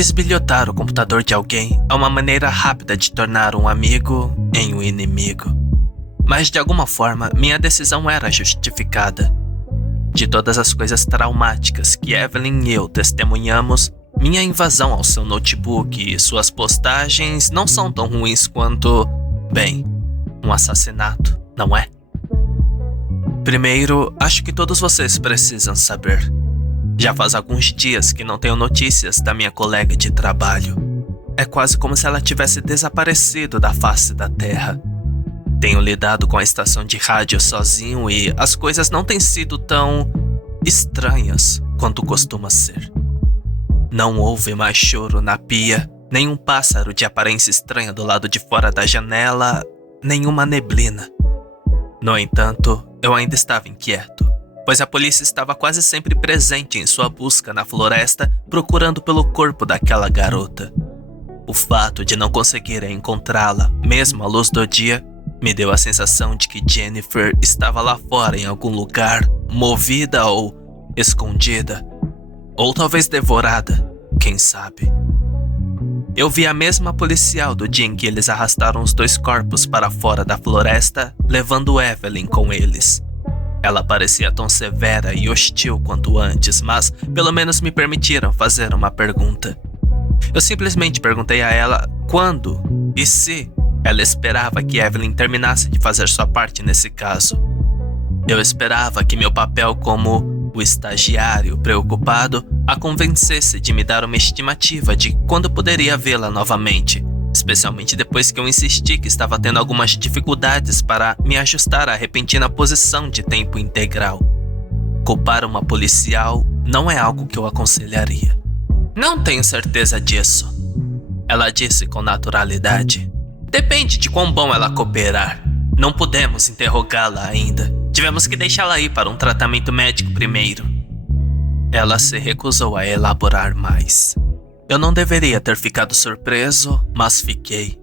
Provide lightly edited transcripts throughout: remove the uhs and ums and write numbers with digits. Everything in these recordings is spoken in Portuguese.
Bisbilhotar o computador de alguém é uma maneira rápida de tornar um amigo em um inimigo. Mas de alguma forma, minha decisão era justificada. De todas as coisas traumáticas que Evelyn e eu testemunhamos, minha invasão ao seu notebook e suas postagens não são tão ruins quanto, bem, um assassinato, não é? Primeiro, acho que todos vocês precisam saber. Já faz alguns dias que não tenho notícias da minha colega de trabalho. É quase como se ela tivesse desaparecido da face da Terra. Tenho lidado com a estação de rádio sozinho e as coisas não têm sido tão estranhas quanto costuma ser. Não houve mais choro na pia, nenhum pássaro de aparência estranha do lado de fora da janela, nenhuma neblina. No entanto, eu ainda estava inquieto, pois a polícia estava quase sempre presente em sua busca na floresta, procurando pelo corpo daquela garota. O fato de não conseguirem encontrá-la, mesmo à luz do dia, me deu a sensação de que Jennifer estava lá fora em algum lugar, movida ou escondida, ou talvez devorada, quem sabe. Eu vi a mesma policial do dia em que eles arrastaram os 2 corpos para fora da floresta, levando Evelyn com eles. Ela parecia tão severa e hostil quanto antes, mas pelo menos me permitiram fazer uma pergunta. Eu simplesmente perguntei a ela quando e se ela esperava que Evelyn terminasse de fazer sua parte nesse caso. Eu esperava que meu papel como o estagiário preocupado a convencesse de me dar uma estimativa de quando poderia vê-la novamente, especialmente depois que eu insisti que estava tendo algumas dificuldades para me ajustar à repentina posição de tempo integral. Culpar uma policial não é algo que eu aconselharia. Não tenho certeza disso, ela disse com naturalidade. Depende de quão bom ela cooperar. Não pudemos interrogá-la ainda. Tivemos que deixá-la ir para um tratamento médico primeiro. Ela se recusou a elaborar mais. Eu não deveria ter ficado surpreso, mas fiquei.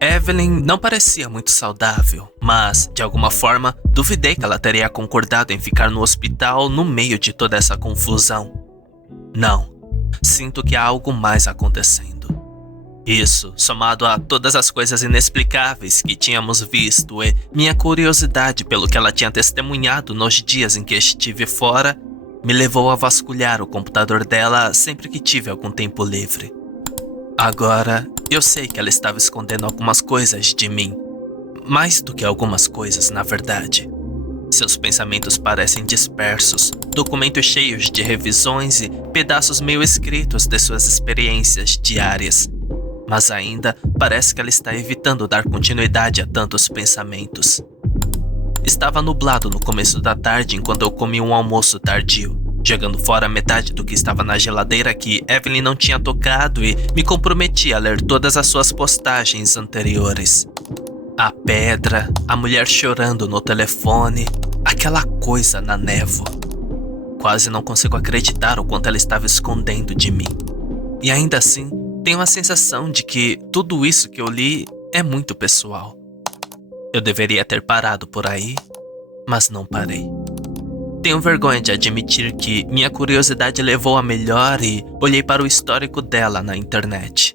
Evelyn não parecia muito saudável, mas, de alguma forma, duvidei que ela teria concordado em ficar no hospital no meio de toda essa confusão. Não, sinto que há algo mais acontecendo. Isso, somado a todas as coisas inexplicáveis que tínhamos visto e minha curiosidade pelo que ela tinha testemunhado nos dias em que estive fora, me levou a vasculhar o computador dela sempre que tive algum tempo livre. Agora, eu sei que ela estava escondendo algumas coisas de mim. Mais do que algumas coisas, na verdade. Seus pensamentos parecem dispersos, documentos cheios de revisões e pedaços meio escritos de suas experiências diárias. Mas ainda parece que ela está evitando dar continuidade a tantos pensamentos. Estava nublado no começo da tarde enquanto eu comi um almoço tardio, jogando fora metade do que estava na geladeira que Evelyn não tinha tocado e me comprometi a ler todas as suas postagens anteriores. A pedra, a mulher chorando no telefone, aquela coisa na névoa. Quase não consigo acreditar o quanto ela estava escondendo de mim. E ainda assim, tenho a sensação de que tudo isso que eu li é muito pessoal. Eu deveria ter parado por aí, mas não parei. Tenho vergonha de admitir que minha curiosidade levou a melhor e olhei para o histórico dela na internet.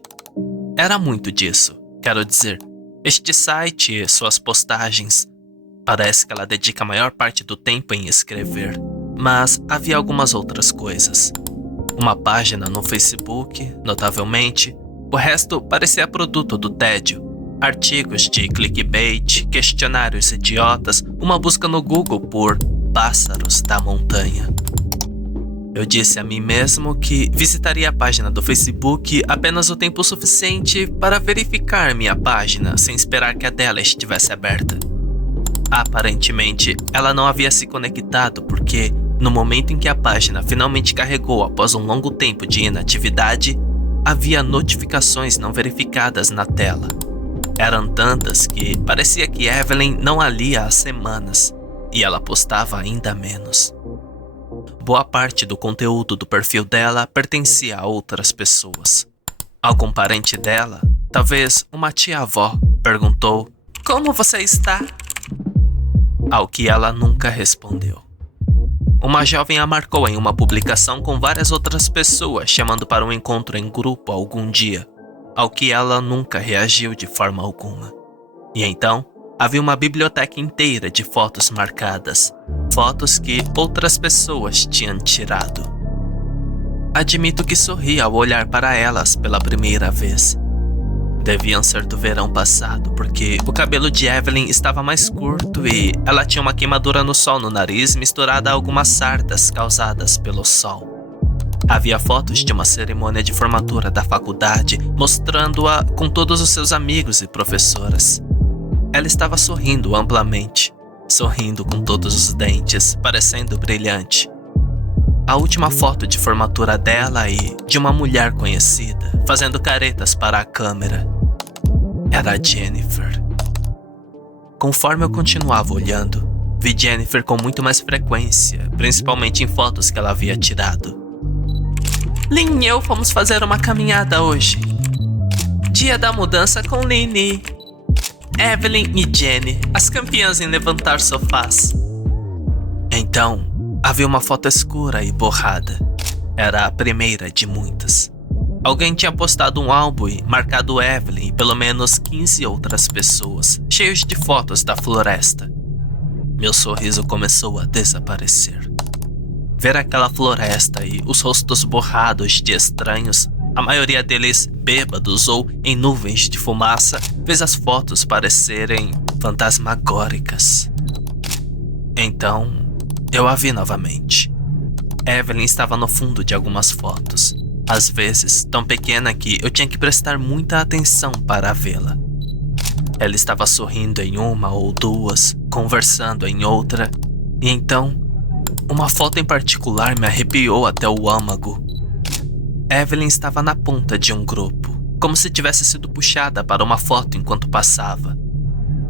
Era muito disso, quero dizer, este site e suas postagens. Parece que ela dedica a maior parte do tempo em escrever, mas havia algumas outras coisas. Uma página no Facebook, notavelmente. O resto parecia produto do tédio. Artigos de clickbait, questionários idiotas, uma busca no Google por pássaros da montanha. Eu disse a mim mesmo que visitaria a página do Facebook apenas o tempo suficiente para verificar minha página sem esperar que a dela estivesse aberta. Aparentemente, ela não havia se conectado porque, no momento em que a página finalmente carregou após um longo tempo de inatividade, havia notificações não verificadas na tela. Eram tantas que parecia que Evelyn não a lia há semanas, e ela postava ainda menos. Boa parte do conteúdo do perfil dela pertencia a outras pessoas. Algum parente dela, talvez uma tia-avó, perguntou: "Como você está?" Ao que ela nunca respondeu. uma jovem a marcou em uma publicação com várias outras pessoas chamando para um encontro em grupo algum dia, ao que ela nunca reagiu de forma alguma. E então, havia uma biblioteca inteira de fotos marcadas, fotos que outras pessoas tinham tirado. Admito que sorri ao olhar para elas pela primeira vez. Deviam ser do verão passado, porque o cabelo de Evelyn estava mais curto e ela tinha uma queimadura no sol no nariz misturada a algumas sardas causadas pelo sol. Havia fotos de uma cerimônia de formatura da faculdade, mostrando-a com todos os seus amigos e professoras. Ela estava sorrindo amplamente, sorrindo com todos os dentes, parecendo brilhante. A última foto de formatura dela e de uma mulher conhecida, fazendo caretas para a câmera, era a Jennifer. Conforme eu continuava olhando, vi Jennifer com muito mais frequência, principalmente em fotos que ela havia tirado. Lynn e eu fomos fazer uma caminhada hoje. Dia da mudança com Lynn. Evelyn e Jenny, as campeãs em levantar sofás. Então, havia uma foto escura e borrada. Era a primeira de muitas. Alguém tinha postado um álbum e marcado Evelyn e pelo menos 15 outras pessoas, cheios de fotos da floresta. Meu sorriso começou a desaparecer. Ver aquela floresta e os rostos borrados de estranhos, a maioria deles bêbados ou em nuvens de fumaça, fez as fotos parecerem fantasmagóricas. Então, eu a vi novamente. Evelyn estava no fundo de algumas fotos, às vezes tão pequena que eu tinha que prestar muita atenção para vê-la. Ela estava sorrindo em uma ou duas, conversando em outra, e então, uma foto em particular me arrepiou até o âmago. Evelyn estava na ponta de um grupo, como se tivesse sido puxada para uma foto enquanto passava.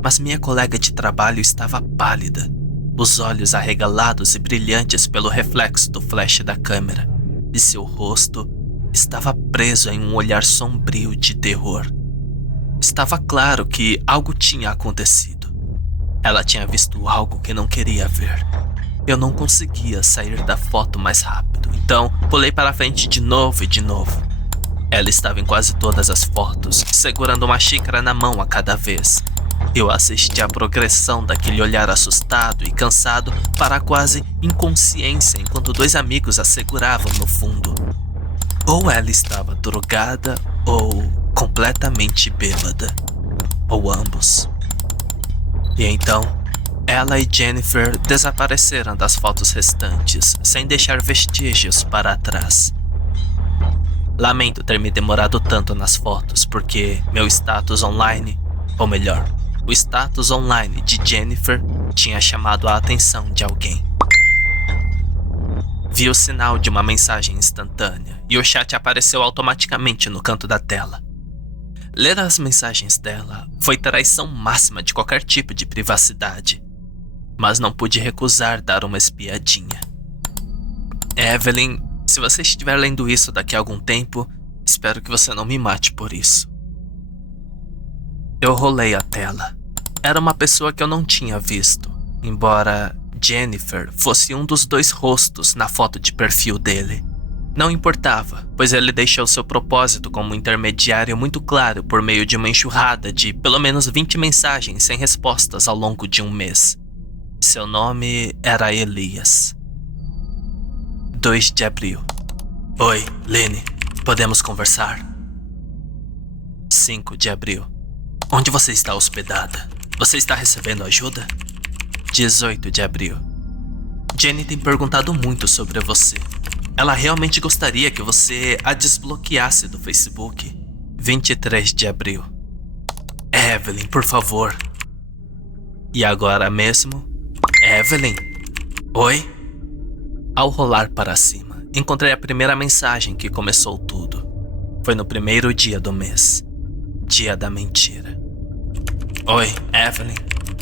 Mas minha colega de trabalho estava pálida, os olhos arregalados e brilhantes pelo reflexo do flash da câmera, e seu rosto estava preso em um olhar sombrio de terror. Estava claro que algo tinha acontecido. Ela tinha visto algo que não queria ver. Eu não conseguia sair da foto mais rápido, então pulei para frente de novo e de novo. Ela estava em quase todas as fotos, segurando uma xícara na mão a cada vez. Eu assisti à progressão daquele olhar assustado e cansado para a quase inconsciência enquanto dois amigos a seguravam no fundo. Ou ela estava drogada ou completamente bêbada, ou ambos. E então, ela e Jennifer desapareceram das fotos restantes, sem deixar vestígios para trás. Lamento ter me demorado tanto nas fotos, porque meu status online, ou melhor, o status online de Jennifer tinha chamado a atenção de alguém. Vi o sinal de uma mensagem instantânea e o chat apareceu automaticamente no canto da tela. Ler as mensagens dela foi traição máxima de qualquer tipo de privacidade, mas não pude recusar dar uma espiadinha. Evelyn, se você estiver lendo isso daqui a algum tempo, espero que você não me mate por isso. Eu rolei a tela. Era uma pessoa que eu não tinha visto, embora Jennifer fosse um dos dois rostos na foto de perfil dele. Não importava, pois ele deixou seu propósito como intermediário muito claro por meio de uma enxurrada de pelo menos 20 mensagens sem respostas ao longo de um mês. Seu nome era Elias. 2 de abril. Oi, Lynn, podemos conversar? 5 de abril. Onde você está hospedada? Você está recebendo ajuda? 18 de abril. Jenny tem perguntado muito sobre você. Ela realmente gostaria que você a desbloqueasse do Facebook. 23 de abril. Evelyn, por favor. E agora mesmo? Evelyn? Oi? Ao rolar para cima, encontrei a primeira mensagem que começou tudo. Foi no primeiro dia do mês. Dia da mentira. Oi, Evelyn.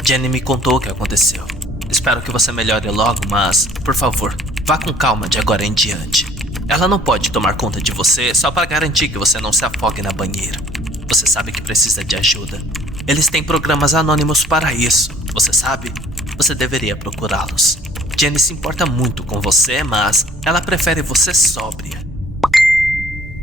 Jenny me contou o que aconteceu. Espero que você melhore logo, mas, por favor, vá com calma de agora em diante. Ela não pode tomar conta de você só para garantir que você não se afogue na banheira. Você sabe que precisa de ajuda. Eles têm programas anônimos para isso, você sabe? Você deveria procurá-los. Jenny se importa muito com você, mas ela prefere você sóbria.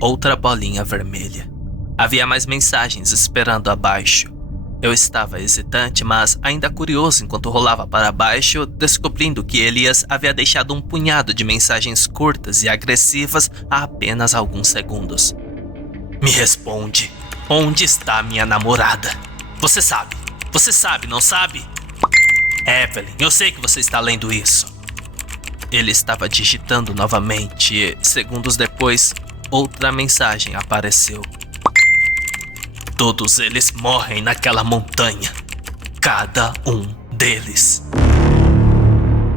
Outra bolinha vermelha. Havia mais mensagens esperando abaixo. Eu estava hesitante, mas ainda curioso enquanto rolava para baixo, descobrindo que Elias havia deixado um punhado de mensagens curtas e agressivas há apenas alguns segundos. Me responde. Onde está minha namorada? Você sabe, não sabe? Evelyn, eu sei que você está lendo isso. Ele estava digitando novamente e, segundos depois, outra mensagem apareceu. Todos eles morrem naquela montanha. Cada um deles.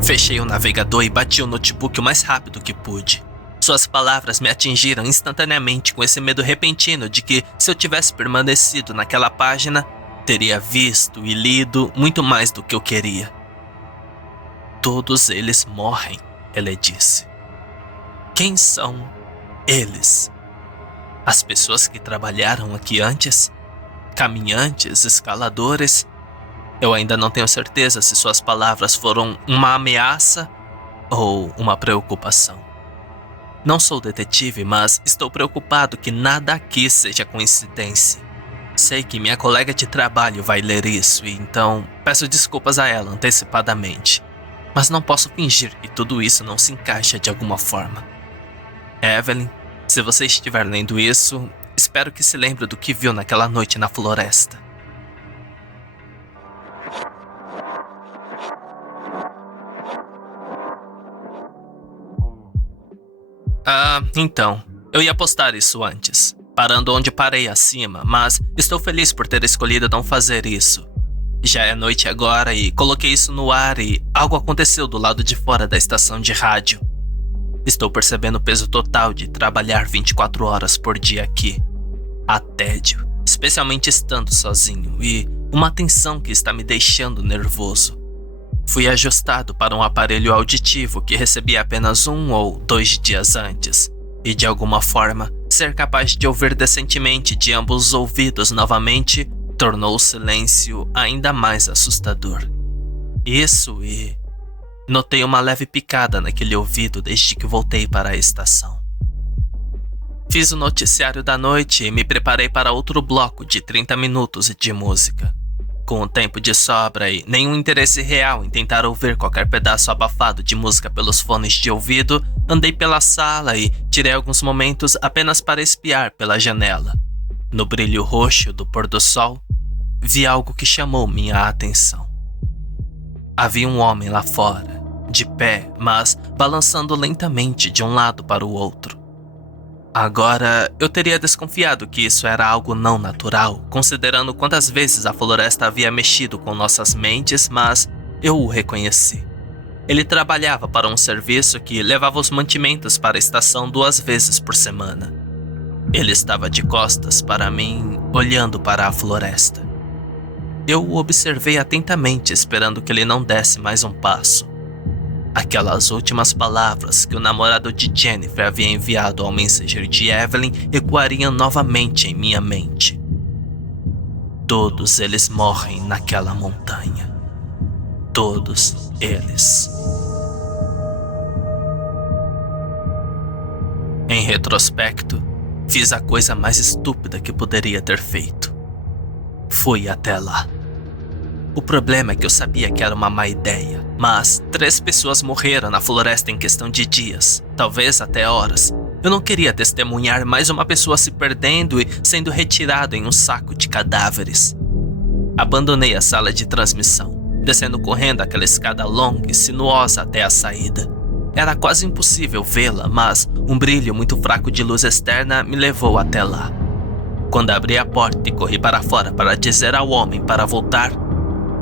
Fechei o navegador e bati o notebook o mais rápido que pude. Suas palavras me atingiram instantaneamente com esse medo repentino de que, se eu tivesse permanecido naquela página, teria visto e lido muito mais do que eu queria. Todos eles morrem, ele disse. Quem são eles? As pessoas que trabalharam aqui antes? Caminhantes, escaladores? Eu ainda não tenho certeza se suas palavras foram uma ameaça ou uma preocupação. Não sou detetive, mas estou preocupado que nada aqui seja coincidência. Sei que minha colega de trabalho vai ler isso, e então peço desculpas a ela antecipadamente. Mas não posso fingir que tudo isso não se encaixa de alguma forma. Evelyn, se você estiver lendo isso, espero que se lembre do que viu naquela noite na floresta. Então, eu ia postar isso antes, parando onde parei acima, mas estou feliz por ter escolhido não fazer isso. Já é noite agora e coloquei isso no ar e algo aconteceu do lado de fora da estação de rádio. Estou percebendo o peso total de trabalhar 24 horas por dia aqui. Há tédio, especialmente estando sozinho, e uma tensão que está me deixando nervoso. Fui ajustado para um aparelho auditivo que recebi apenas 1 ou 2 dias antes, e de alguma forma, ser capaz de ouvir decentemente de ambos os ouvidos novamente tornou o silêncio ainda mais assustador. Isso e... notei uma leve picada naquele ouvido desde que voltei para a estação. Fiz o noticiário da noite e me preparei para outro bloco de 30 minutos de música. Com o tempo de sobra e nenhum interesse real em tentar ouvir qualquer pedaço abafado de música pelos fones de ouvido, andei pela sala e tirei alguns momentos apenas para espiar pela janela. No brilho roxo do pôr do sol, vi algo que chamou minha atenção. Havia um homem lá fora, de pé, mas balançando lentamente de um lado para o outro. Agora, eu teria desconfiado que isso era algo não natural, considerando quantas vezes a floresta havia mexido com nossas mentes, mas eu o reconheci. Ele trabalhava para um serviço que levava os mantimentos para a estação 2 vezes por semana. Ele estava de costas para mim, olhando para a floresta. Eu o observei atentamente, esperando que ele não desse mais um passo. Aquelas últimas palavras que o namorado de Jennifer havia enviado ao Messenger de Evelyn ecoariam novamente em minha mente. Todos eles morrem naquela montanha. Todos eles. Em retrospecto, fiz a coisa mais estúpida que poderia ter feito. Fui até lá. O problema é que eu sabia que era uma má ideia, mas 3 pessoas morreram na floresta em questão de dias, talvez até horas. Eu não queria testemunhar mais uma pessoa se perdendo e sendo retirado em um saco de cadáveres. Abandonei a sala de transmissão, descendo correndo aquela escada longa e sinuosa até a saída. Era quase impossível vê-la, mas um brilho muito fraco de luz externa me levou até lá. Quando abri a porta e corri para fora para dizer ao homem para voltar,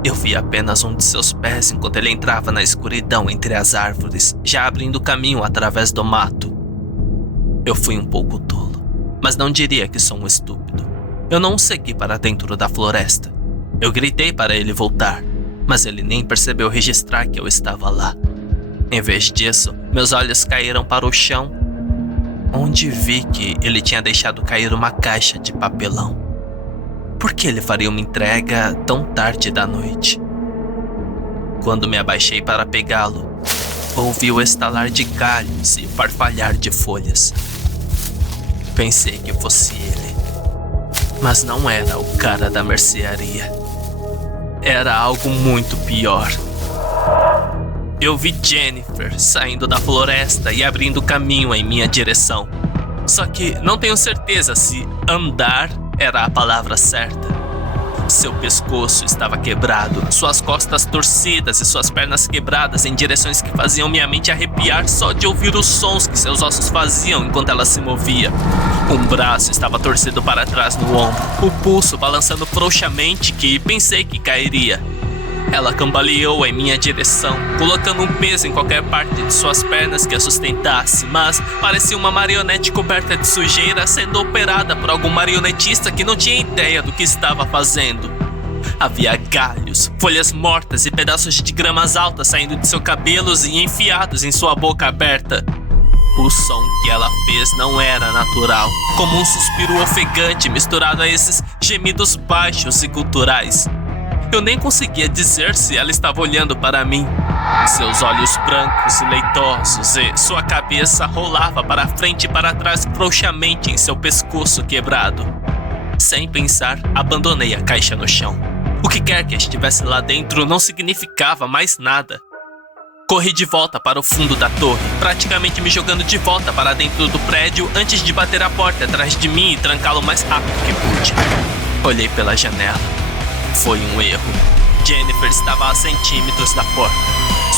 eu vi apenas um de seus pés enquanto ele entrava na escuridão entre as árvores, já abrindo caminho através do mato. Eu fui um pouco tolo, mas não diria que sou um estúpido. Eu não o segui para dentro da floresta. Eu gritei para ele voltar, mas ele nem percebeu registrar que eu estava lá. Em vez disso, meus olhos caíram para o chão, onde vi que ele tinha deixado cair uma caixa de papelão. Por que ele faria uma entrega tão tarde da noite? Quando me abaixei para pegá-lo, Ouvi o estalar de galhos e farfalhar de folhas. Pensei que fosse ele, mas não era o cara da mercearia. Era algo muito pior. Eu vi Jennifer saindo da floresta e abrindo caminho em minha direção. Só que não tenho certeza se andar era a palavra certa. Seu pescoço estava quebrado, suas costas torcidas e suas pernas quebradas em direções que faziam minha mente arrepiar só de ouvir os sons que seus ossos faziam enquanto ela se movia. Um braço estava torcido para trás no ombro, o pulso balançando frouxamente que pensei que cairia. Ela cambaleou em minha direção, colocando um peso em qualquer parte de suas pernas que a sustentasse, mas parecia uma marionete coberta de sujeira sendo operada por algum marionetista que não tinha ideia do que estava fazendo. Havia galhos, folhas mortas e pedaços de gramas altas saindo de seus cabelos e enfiados em sua boca aberta. O som que ela fez não era natural, como um suspiro ofegante misturado a esses gemidos baixos e guturais. Eu nem conseguia dizer se ela estava olhando para mim. Seus olhos brancos e leitosos e sua cabeça rolava para frente e para trás frouxamente em seu pescoço quebrado. Sem pensar, abandonei a caixa no chão. O que quer que estivesse lá dentro não significava mais nada. Corri de volta para o fundo da torre, praticamente me jogando de volta para dentro do prédio antes de bater a porta atrás de mim e trancá-lo o mais rápido que pude. Olhei pela janela. Foi um erro. Jennifer estava a centímetros da porta,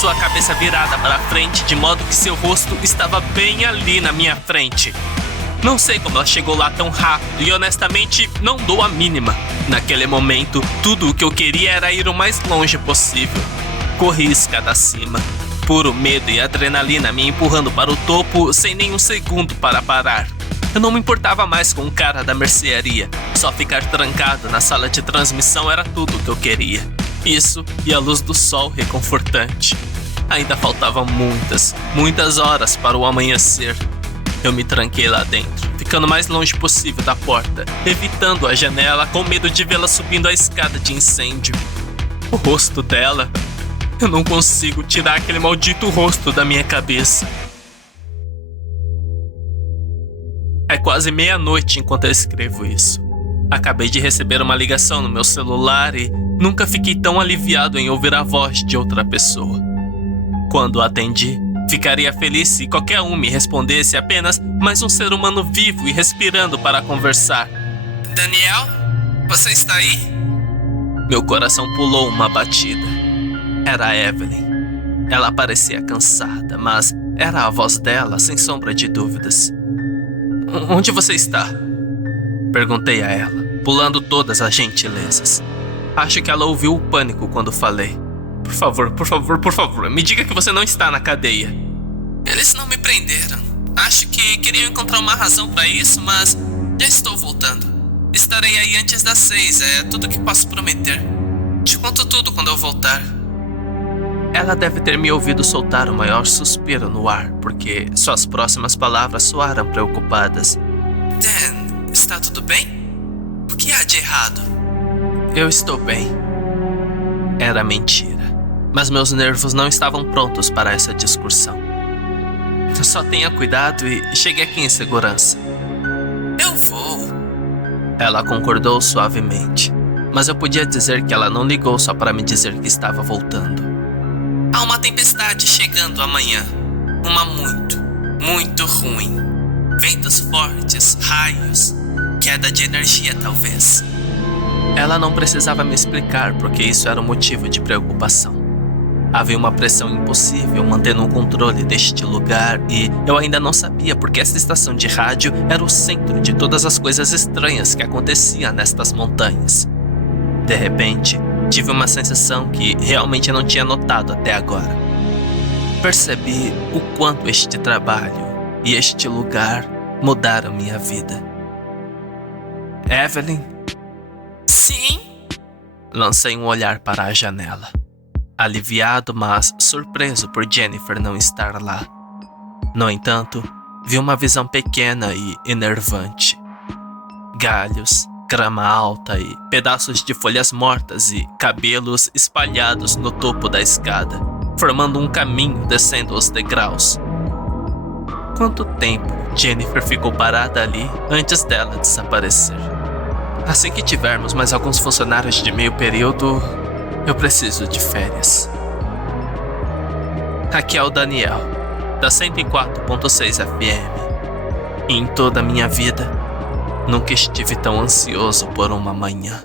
sua cabeça virada para frente de modo que seu rosto estava bem ali na minha frente. Não sei como ela chegou lá tão rápido e honestamente não dou a mínima. Naquele momento, tudo o que eu queria era ir o mais longe possível. Corri escada acima, puro medo e adrenalina me empurrando para o topo sem nenhum segundo para parar. Eu não me importava mais com o cara da mercearia. Só ficar trancado na sala de transmissão era tudo o que eu queria. Isso e a luz do sol reconfortante. Ainda faltavam muitas horas para o amanhecer. Eu me tranquei lá dentro, ficando o mais longe possível da porta, evitando a janela com medo de vê-la subindo a escada de incêndio. O rosto dela... Eu não consigo tirar aquele maldito rosto da minha cabeça. É quase meia-noite enquanto eu escrevo isso. Acabei de receber uma ligação no meu celular e nunca fiquei tão aliviado em ouvir a voz de outra pessoa. Quando atendi, ficaria feliz se qualquer um me respondesse apenas mais um ser humano vivo e respirando para conversar. Daniel? Você está aí? Meu coração pulou uma batida. Era a Evelyn. Ela parecia cansada, mas era a voz dela, sem sombra de dúvidas. Onde você está? Perguntei a ela, pulando todas as gentilezas. Acho que ela ouviu o pânico quando falei. Por favor, me diga que você não está na cadeia. Eles não me prenderam. Acho que queriam encontrar uma razão para isso, mas já estou voltando. Estarei aí antes das 6, é tudo que posso prometer. Te conto tudo quando eu voltar. Ela deve ter me ouvido soltar o maior suspiro no ar, porque suas próximas palavras soaram preocupadas. Dan, está tudo bem? O que há de errado? Eu estou bem. Era mentira, mas meus nervos não estavam prontos para essa discussão. Só tenha cuidado e chegue aqui em segurança. Eu vou. Ela concordou suavemente, mas eu podia dizer que ela não ligou só para me dizer que estava voltando. Há uma tempestade chegando amanhã. Uma muito ruim. Ventos fortes, raios, queda de energia talvez. Ela não precisava me explicar porque isso era um motivo de preocupação. Havia uma pressão impossível mantendo o controle deste lugar e eu ainda não sabia porque esta estação de rádio era o centro de todas as coisas estranhas que aconteciam nestas montanhas. De repente, tive uma sensação que realmente não tinha notado até agora. Percebi o quanto este trabalho e este lugar mudaram minha vida. Evelyn? Sim? Lancei um olhar para a janela. Aliviado, mas surpreso por Jennifer não estar lá. No entanto, vi uma visão pequena e enervante. Galhos, grama alta e pedaços de folhas mortas e cabelos espalhados no topo da escada. formando um caminho descendo os degraus. Quanto tempo Jennifer ficou parada ali antes dela desaparecer? Assim que tivermos mais alguns funcionários de meio período, eu preciso de férias. Aqui é o Daniel, da 104.6 FM. E em toda a minha vida, nunca estive tão ansioso por uma manhã.